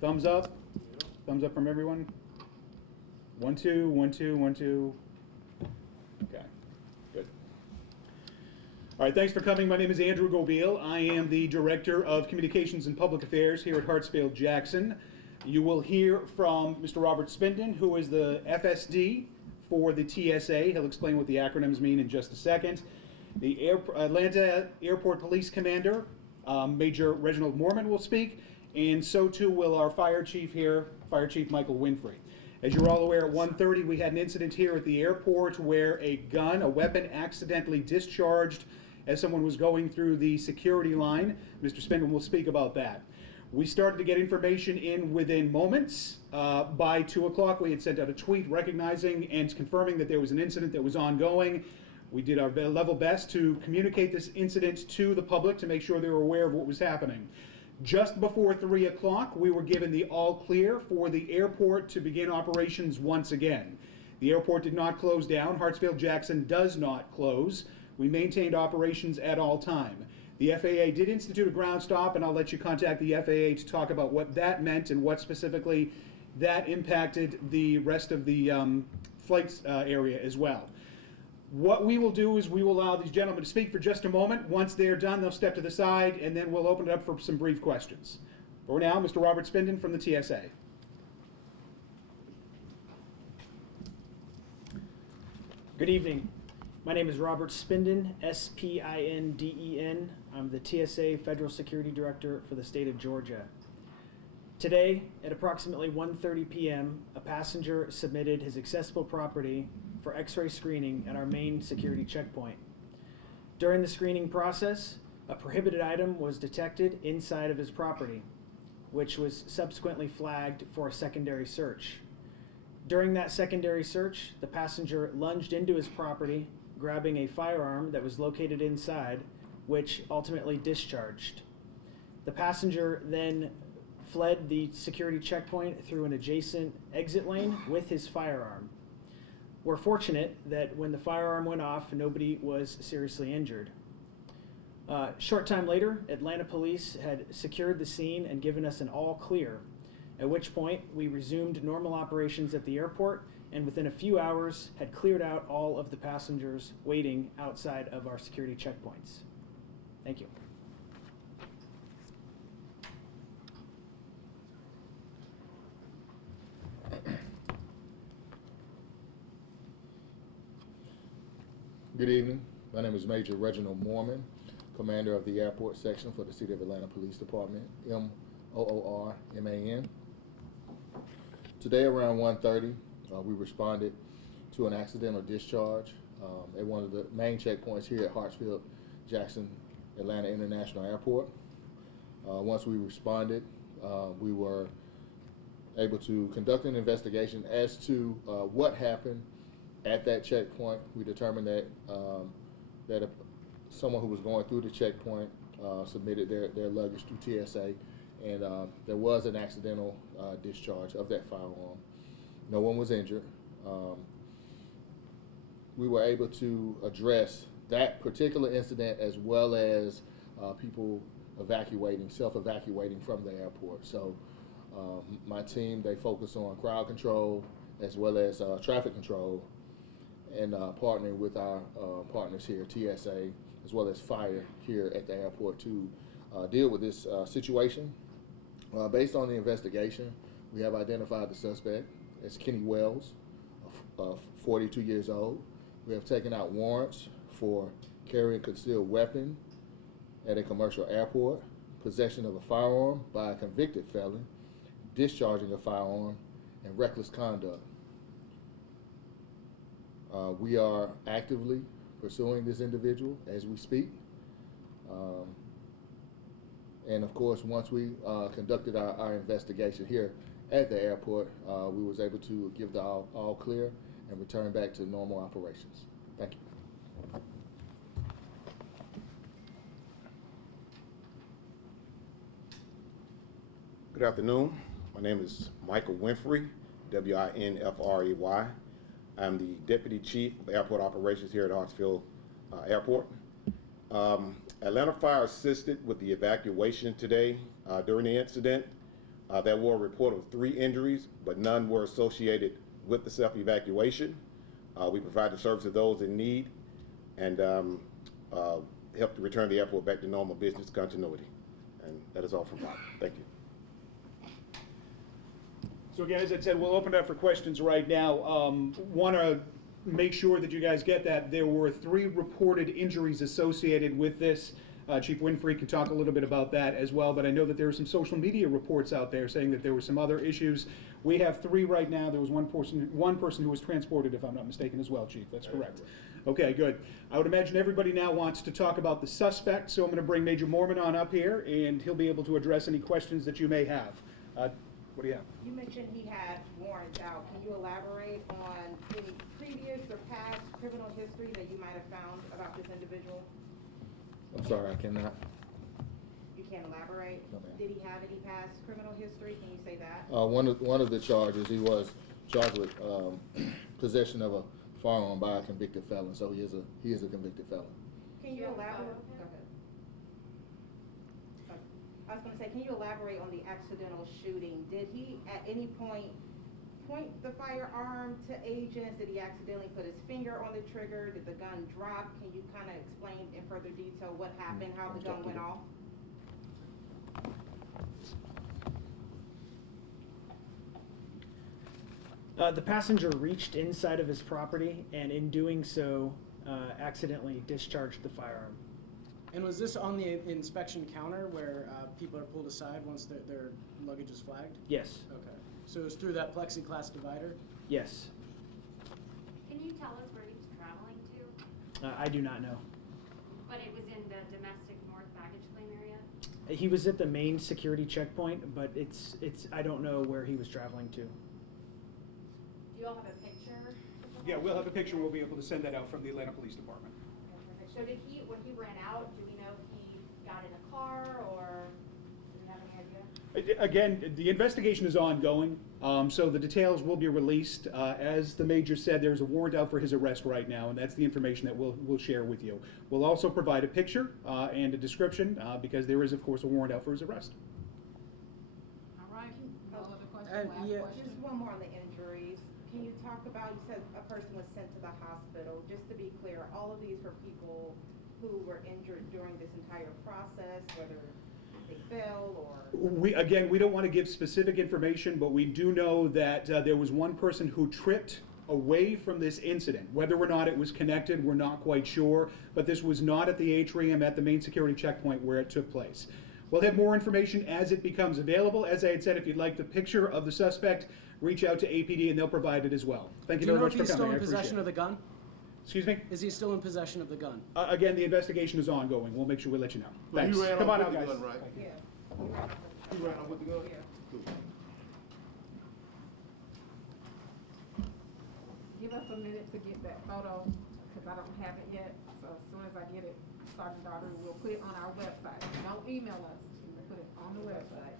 Thumbs up? Thumbs up from everyone? 1, 2, 1, 2, 1, 2. Okay, good. All right, thanks for coming. My name is Andrew Gobeil. I am the Director of Communications and Public Affairs here at Hartsfield Jackson. You will hear from Mr. Robert Spindon, who is the FSD for the TSA. He'll explain what the acronyms mean in just a second. The Atlanta Airport Police Commander, Major Reginald Mormon, will speak, and so too will our fire chief here, Fire Chief Michael Winfrey. As you're all aware, at 1:30 we had an incident here at the airport where a weapon accidentally discharged as someone was going through the security line. Mr. Spindon will speak about that. We started to get information in within moments. By 2 o'clock we had sent out a tweet recognizing and confirming that there was an incident that was ongoing. We did our level best to communicate this incident to the public to make sure they were aware of what was happening. Just before 3 o'clock, we were given the all clear for the airport to begin operations once again. The airport did not close down. Hartsfield Jackson does not close. We maintained operations at all time. The FAA did institute a ground stop, and I'll let you contact the FAA to talk about what that meant and what specifically that impacted the rest of the flights area as well. What we will do is we will allow these gentlemen to speak for just a moment. Once they're done, they'll step to the side, and then we'll open it up for some brief questions. For now, Mr. Robert Spindon from the TSA. Good evening. My name is Robert Spindon, S-P-I-N-D-E-N. I'm the TSA Federal Security Director for the state of Georgia. Today, at approximately 1:30 p.m., a passenger submitted his accessible property for X-ray screening at our main security checkpoint. During the screening process, a prohibited item was detected inside of his property, which was subsequently flagged for a secondary search. During that secondary search, the passenger lunged into his property, grabbing a firearm that was located inside, which ultimately discharged. The passenger then fled the security checkpoint through an adjacent exit lane with his firearm. We're fortunate that when the firearm went off, nobody was seriously injured. Short time later, Atlanta police had secured the scene and given us an all clear, at which point we resumed normal operations at the airport and within a few hours had cleared out all of the passengers waiting outside of our security checkpoints. Thank you. Good evening. My name is Major Reginald Mormon, Commander of the Airport Section for the City of Atlanta Police Department, M-O-O-R-M-A-N. Today around 1:30, we responded to an accidental discharge at one of the main checkpoints here at Hartsfield Jackson-International International Airport. Once we responded, we were able to conduct an investigation as to what happened at that checkpoint. We determined that someone who was going through the checkpoint submitted their luggage through TSA, and there was an accidental discharge of that firearm. No one was injured. We were able to address that particular incident as well as people self-evacuating from the airport. So my team, they focus on crowd control as well as traffic control, and partnering with our partners here, TSA, as well as fire here at the airport to deal with this situation. Based on the investigation, we have identified the suspect as Kenny Wells, 42 years old. We have taken out warrants for carrying a concealed weapon at a commercial airport, possession of a firearm by a convicted felon, discharging a firearm, and reckless conduct. We are actively pursuing this individual as we speak. And of course, once we conducted our investigation here at the airport, we was able to give the all clear and return back to normal operations. Thank you. Good afternoon. My name is Michael Winfrey, W-I-N-F-R-E-Y. I'm the Deputy Chief of Airport Operations here at Hartsfield Airport. Atlanta Fire assisted with the evacuation today. During the incident, There were a report of 3 injuries, but none were associated with the self-evacuation. We provided service to those in need and helped to return the airport back to normal business continuity. And that is all from Bob. Thank you. So again, as I said, we'll open it up for questions right now. Want to make sure that you guys get that there were 3 reported injuries associated with this. Chief Winfrey can talk a little bit about that as well, but I know that there are some social media reports out there saying that there were some other issues. We have 3 right now. There was one person who was transported, if I'm not mistaken, as well, Chief. That's correct. Okay, good. I would imagine everybody now wants to talk about the suspect, so I'm going to bring Major Mormon on up here, and he'll be able to address any questions that you may have. What do you have? You mentioned he had warrants out. Can you elaborate on any previous or past criminal history that you might have found about this individual? I'm sorry, I cannot. You can't elaborate? No, ma'am. Did he have any past criminal history? Can you say that? One of the charges, he was charged with possession of a firearm by a convicted felon, so he is a convicted felon. Can you elaborate? Go ahead. I was going to say, can you elaborate on the accidental shooting? Did he at any point the firearm to agents? Did he accidentally put his finger on the trigger? Did the gun drop? Can you kind of explain in further detail what happened, how the gun went off? The passenger reached inside of his property and in doing so accidentally discharged the firearm. And was this on the inspection counter where people are pulled aside once their luggage is flagged? Yes. Okay. So it was through that plexiglass divider? Yes. Can you tell us where he was traveling to? I do not know. But it was in the domestic north baggage claim area? He was at the main security checkpoint, but I don't know where he was traveling to. Do you all have a picture? Yeah, we'll have a picture. We'll be able to send that out from the Atlanta Police Department. So when he ran out, do we know if he got in a car or do we have any idea? Again, the investigation is ongoing, so the details will be released. As the Major said, there's a warrant out for his arrest right now, and that's the information that we'll share with you. We'll also provide a picture and a description, because there is, of course, a warrant out for his arrest. All right. yeah. Just one more on the injuries. Can you talk about, you said a person was sent to the hospital. Just to be clear, all of these were people who were injured during this entire process, whether they fell or... We don't want to give specific information, but we do know that there was one person who tripped away from this incident. Whether or not it was connected, we're not quite sure, but this was not at the atrium at the main security checkpoint where it took place. We'll have more information as it becomes available. As I had said, if you'd like the picture of the suspect, reach out to APD and they'll provide it as well. Thank you very much for coming. Do you know if he's still I in appreciate possession it. of the gun? Excuse me? Is he still in possession of the gun? Again, the investigation is ongoing. We'll make sure we let you know. But Thanks. he ran Come off on out, with the guys. gun, right? Yeah. He ran off with the gun? Yeah. Cool. Give us a minute to get that photo, because I don't have it yet. So as soon as I get it, Sergeant Daughtry will put it on our website. Don't email us, we'll put it on the website.